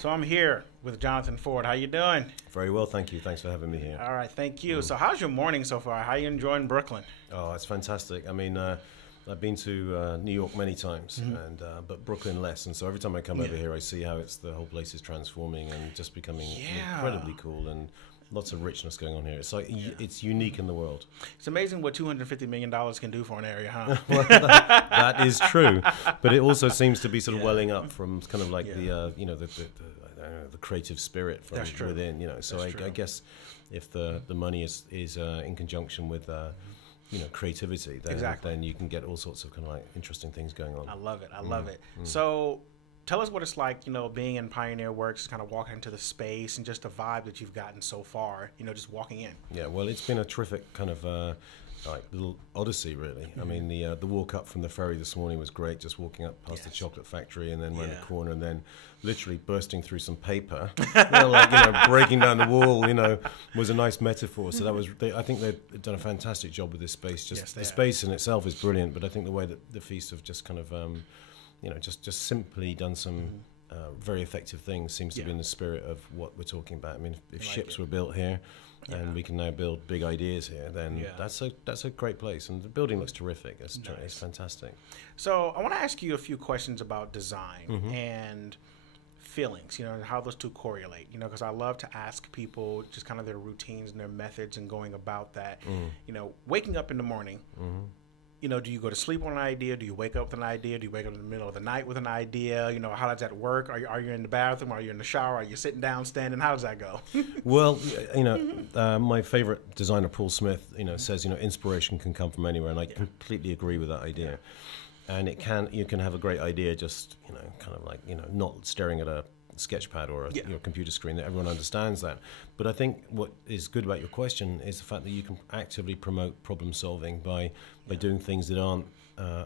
So I'm here with Jonathan Ford. How you doing? Very well, thank you. Thanks for having me here. All right, thank you. So how's your morning so far? How you enjoying Brooklyn? Oh, it's fantastic. I mean, I've been to New York many times, and but Brooklyn less. And so every time I come over here, I see how the whole place is transforming and just becoming incredibly cool, and lots of richness going on here. It's like it's unique in the world. It's amazing what $250 million can do for an area, huh? Well, that is true, but it also seems to be sort of welling up from kind of like the you know the creative spirit from within. You know, so I guess if the money is in conjunction with you know, creativity, then you can get all sorts of kind of like interesting things going on. I love it. I love it. So tell us what it's like, you know, being in Pioneer Works, kind of walking into the space and just the vibe that you've gotten so far, you know, just walking in. Yeah, well, it's been a terrific kind of like little odyssey, really. I mean, the walk up from the ferry this morning was great, just walking up past the chocolate factory and then around the corner and then literally bursting through some paper, breaking down the wall, was a nice metaphor. So that was, I think they've done a fantastic job with this space. Just the space in itself is brilliant, but I think the way that the Feast have just kind of, just simply done some very effective things seems to be in the spirit of what we're talking about. I mean, if ships were built here, and we can now build big ideas here, then that's a great place, and the building looks terrific. It's fantastic. So I want to ask you a few questions about design and feelings, and how those two correlate, because I love to ask people just kind of their routines and their methods and going about that. Waking up in the morning, do you go to sleep on an idea? Do you wake up with an idea? Do you wake up in the middle of the night with an idea? How does that work? Are you in the bathroom? Are you in the shower? Are you sitting down, standing? How does that go? Well, my favorite designer, Paul Smith, says, inspiration can come from anywhere, and I completely agree with that idea. And you can have a great idea just, kind of like, not staring at a sketch pad or your computer screen. That everyone understands that. But I think what is good about your question is the fact that you can actively promote problem solving by doing things that aren't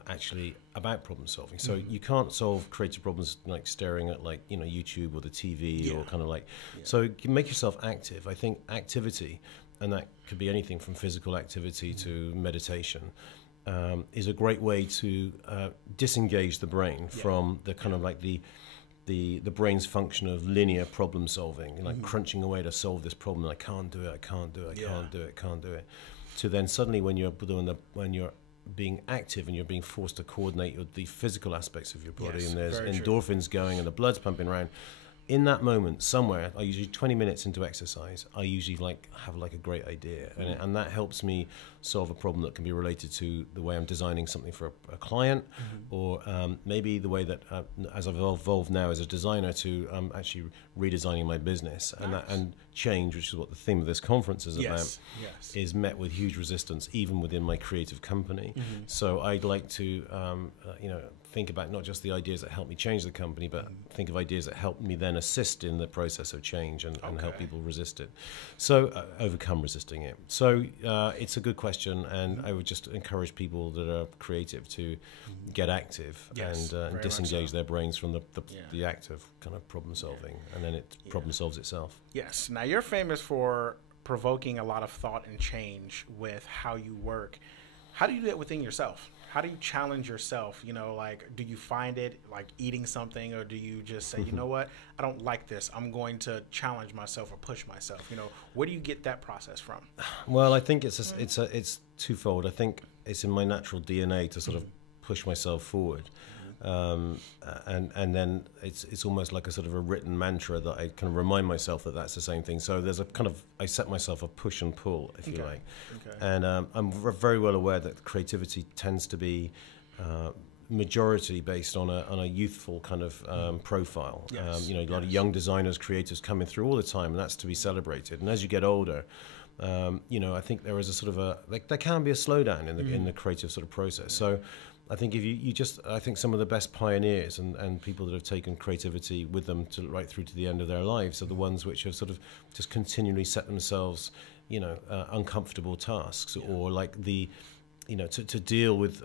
actually about problem solving. So you can't solve creative problems like staring at YouTube or the TV or kind of like. So you can make yourself active. I think activity, and that could be anything from physical activity to meditation, is a great way to disengage the brain from the kind of like the brain's function of linear problem solving, like crunching away to solve this problem. I can't do it. Can't do it. To then suddenly, when you're being active and you're being forced to coordinate the physical aspects of your body, and there's endorphins going and the blood's pumping around. In that moment, somewhere, I usually 20 minutes into exercise, I usually have a great idea, and that helps me solve a problem that can be related to the way I'm designing something for a client, or maybe the way that as I've evolved now as a designer to actually redesigning my business, and change, which is what the theme of this conference is about, is met with huge resistance even within my creative company. So I'd like to think about not just the ideas that help me change the company, but think of ideas that help me then assist in the process of change and help people resist it. So overcome resisting it. So it's a good question, and I would just encourage people that are creative to get active and disengage their brains from the act of kind of problem solving, and then it problem solves itself. Yes. Now you're famous for provoking a lot of thought and change with how you work. How do you do that within yourself? How do you challenge yourself? Do you find it like eating something, or do you just say, you know what, I don't like this, I'm going to challenge myself or push myself? Where do you get that process from? Well, I think it's twofold. I think it's in my natural DNA to sort of push myself forward. And then it's almost like a sort of a written mantra that I kind of remind myself that that's the same thing. So there's a kind of, I set myself a push and pull, if you like. And I'm very well aware that creativity tends to be majority based on a youthful kind of profile. A lot of young designers, creators coming through all the time, and that's to be celebrated. And as you get older, I think there is a sort of there can be a slowdown in the creative sort of process. So I think if you just, I think some of the best pioneers and people that have taken creativity with them right through to the end of their lives are the ones which have sort of just continually set themselves, uncomfortable tasks, or like to deal with,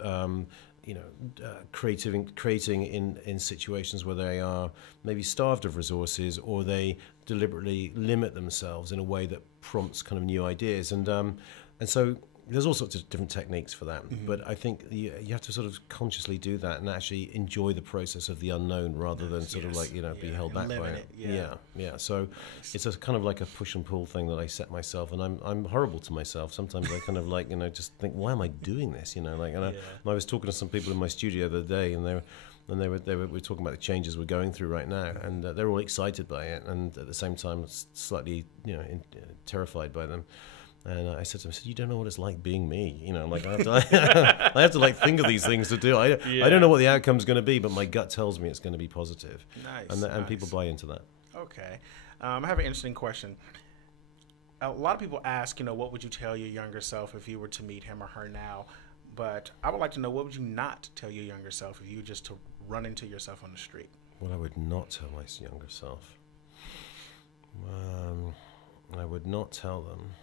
creating in situations where they are maybe starved of resources, or they deliberately limit themselves in a way that prompts kind of new ideas. And so there's all sorts of different techniques for that, but I think you have to sort of consciously do that and actually enjoy the process of the unknown rather than sort of like, be held back by it. Yeah. So it's a kind of like a push and pull thing that I set myself, and I'm horrible to myself. Sometimes I kind of like, just think, why am I doing this? I was talking to some people in my studio the other day, and we were talking about the changes we're going through right now, and they're all excited by it, and at the same time slightly terrified by them. And I said to him, "You don't know what it's like being me. I have to like think of these things to do. I don't know what the outcome's going to be, but my gut tells me it's going to be positive." Nice. And people buy into that. Okay. I have an interesting question. A lot of people ask, what would you tell your younger self if you were to meet him or her now? But I would like to know, what would you not tell your younger self if you were just to run into yourself on the street? What I would not tell my younger self. I would not tell them.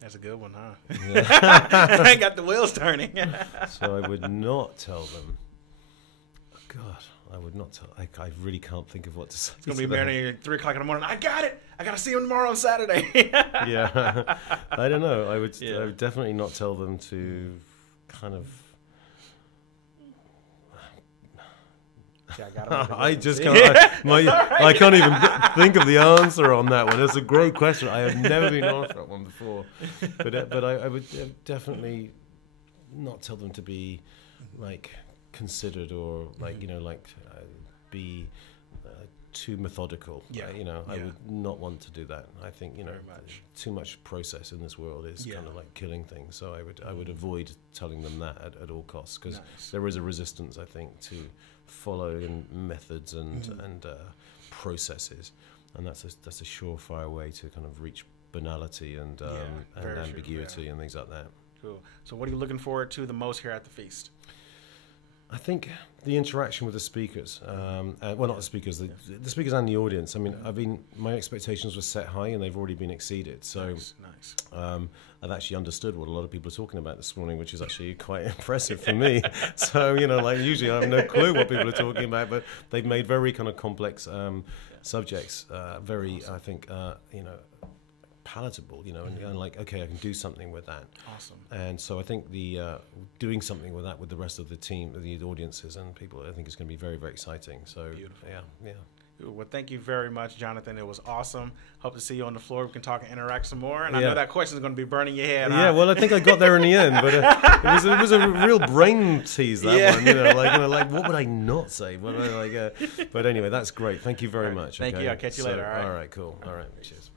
That's a good one, huh? Yeah. I got the wheels turning. So I would not tell them. God, I would not tell. I really can't think of what to say. It's going to be marinating at 3 o'clock in the morning. I got it. I got to see him tomorrow on Saturday. Yeah. I don't know. I would definitely not tell them to kind of... I just can't. I can't even think of the answer on that one. It's a great question. I have never been asked that one before, but I would definitely not tell them to be like considered or like be too methodical. I would not want to do that. I think too much process in this world is kind of like killing things. So I would avoid telling them that at all costs, because there is a resistance, I think, to following methods and processes, and that's a surefire way to kind of reach banality and ambiguity and things like that. Cool. So what are you looking forward to the most here at the feast? I think the interaction with the speakers, not the speakers, the speakers and the audience. I mean, my expectations were set high and they've already been exceeded. So nice. I've actually understood what a lot of people are talking about this morning, which is actually quite impressive for me. So, usually I have no clue what people are talking about, but they've made very kind of complex subjects very, awesome. I think, palatable, and like, okay, I can do something with that. Awesome. And so I think the doing something with that with the rest of the team, the audiences and people, I think is going to be very, very exciting. So beautiful. Yeah. Well, thank you very much, Jonathan. It was awesome. Hope to see you on the floor. We can talk and interact some more. And I know that question is going to be burning your head. Yeah, well, I think I got there in the end, but it was a real brain tease, that one. Like what would I not say? But anyway, that's great. Thank you very much. Thank you. I'll catch you later. All right, cool. All right, cheers.